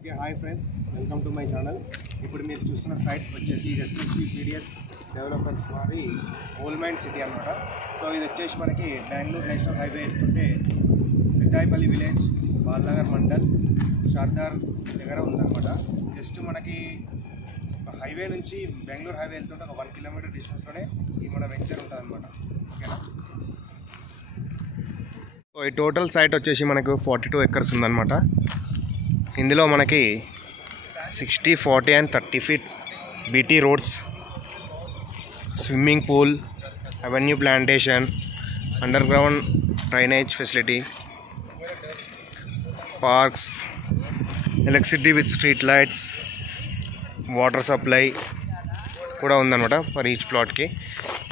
Okay hi friends, welcome to my channel. ఇప్పుడు మీరు చూస్తున్న సైట్ వచ్చేసి ఎస్ఎస్సి పీడిఎస్ డెవలపర్స్ వారి ఓల్డ్ మైండ్ సిటీ అనమాట. సో ఇది వచ్చేసి మనకి బెంగళూరు నేషనల్ హైవే వెళ్తుంటే పెద్దాయిపల్లి విలేజ్, బాల్నగర్ మండల్, షాద్దార్ దగ్గర ఉందన్నమాట. జస్ట్ మనకి హైవే నుంచి బెంగళూరు హైవే వెళ్తుంటే ఒక 1 కిలోమీటర్ డిస్టెన్స్లోనే ఈ మన వెంచర్ ఉంటుంది అనమాట. ఓకేనా. సో ఈ టోటల్ సైట్ వచ్చేసి మనకు 42 ఎకర్స్ ఉందన్నమాట. ఇందులో మనకి 60, 40 and 30 feet BT roads, swimming pool, avenue plantation, under ground drainage facility, parks, electricity with street lights, water supply కూడా ఉందన్నమాట ఫర్ ఈచ్ ప్లాట్కి.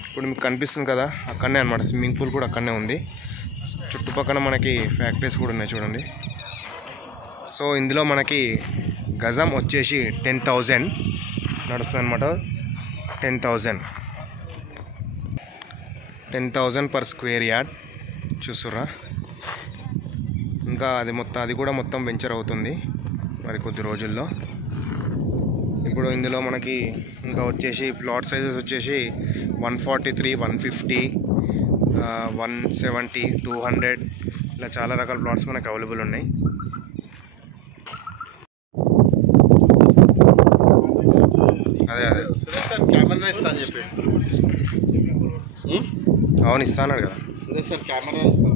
ఇప్పుడు మీకు కనిపిస్తుంది కదా, అక్కడనే అనమాట స్విమ్మింగ్ పూల్ కూడా అక్కడనే ఉంది. చుట్టుపక్కల మనకి ఫ్యాక్టరీస్ కూడా ఉన్నాయి చూడండి. సో ఇందులో మనకి గజం వచ్చేసి 10,000 నడుస్తుంది అనమాట. 10,000 పర్ స్క్వేర్ యార్డ్ చూస్తుర్రా. ఇంకా అది కూడా మొత్తం వెంచర్ అవుతుంది మరి కొద్ది రోజుల్లో. ఇప్పుడు ఇందులో మనకి ఇంకా వచ్చేసి ప్లాట్ సైజెస్ వచ్చేసి 143, 150, 170, 200 ఇలా చాలా రకాల ప్లాట్స్ మనకు అవైలబుల్ ఉన్నాయి. అదే సురేష్ సార్ కెమెరా ఇస్తా అని చెప్పి అవును ఇస్తా అన్నాడు కదా. సురేష్ సార్ కెమెరా ఇస్తా.